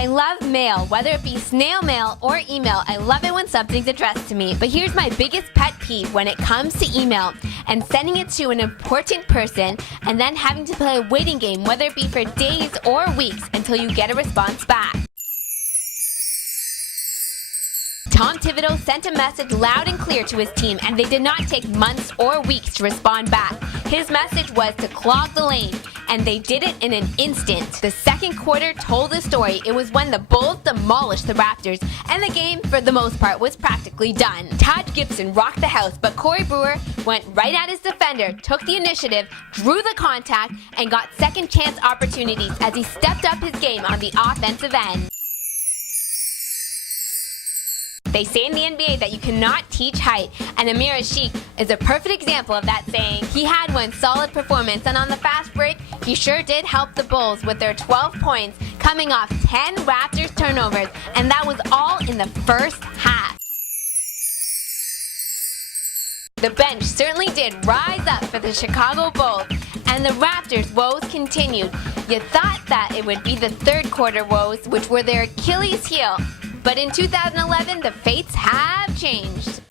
I love mail, whether it be snail mail or email. I love it when something's addressed to me. But here's my biggest pet peeve when it comes to email and sending it to an important person and then having to play a waiting game, whether it be for days or weeks until you get a response back. Tom Thibodeau sent a message loud and clear to his team, and they did not take months or weeks to respond back. His message was to clog the lane, and they did it in an instant. The second quarter told the story. It was when the Bulls demolished the Raptors, and the game, for the most part, was practically done. Taj Gibson rocked the house, but Corey Brewer went right at his defender, took the initiative, drew the contact, and got second chance opportunities as he stepped up his game on the offensive end. They say in the NBA that you cannot teach height, and Amir Ashik is a perfect example of that saying. He had one solid performance, and on the fast break, he sure did help the Bulls with their 12 points, coming off 10 Raptors turnovers, and that was all in the first half. The bench certainly did rise up for the Chicago Bulls, and the Raptors' woes continued. You thought that it would be the third quarter woes, which were their Achilles heel. But in 2011, the fates have changed.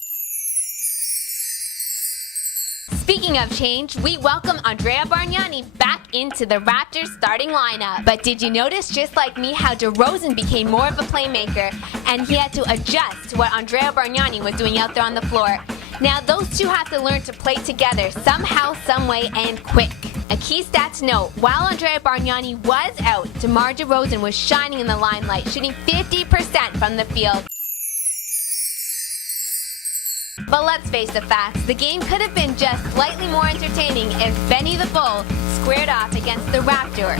Speaking of change, we welcome Andrea Bargnani back into the Raptors starting lineup. But did you notice, just like me, how DeRozan became more of a playmaker and he had to adjust to what Andrea Bargnani was doing out there on the floor? Now, those two have to learn to play together somehow, some way, and quick. A key stat to note, while Andrea Bargnani was out, DeMar DeRozan was shining in the limelight, shooting 50% from the field. But let's face the facts, the game could have been just slightly more entertaining if Benny the Bull squared off against the Raptor.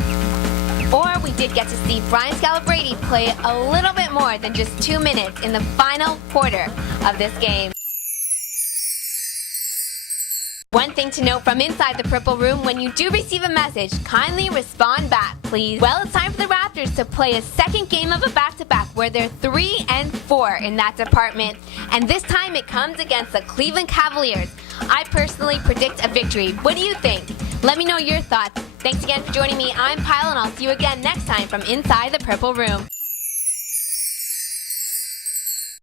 Or we did get to see Brian Scalabrine play a little bit more than just 2 minutes in the final quarter of this game. One thing to note from inside the Purple Room, when you do receive a message, kindly respond back, please. Well, it's time for the Raptors to play a second game of a back-to-back where they're 3-4 in that department. And this time it comes against the Cleveland Cavaliers. I personally predict a victory. What do you think? Let me know your thoughts. Thanks again for joining me. I'm Pyle, and I'll see you again next time from Inside the Purple Room.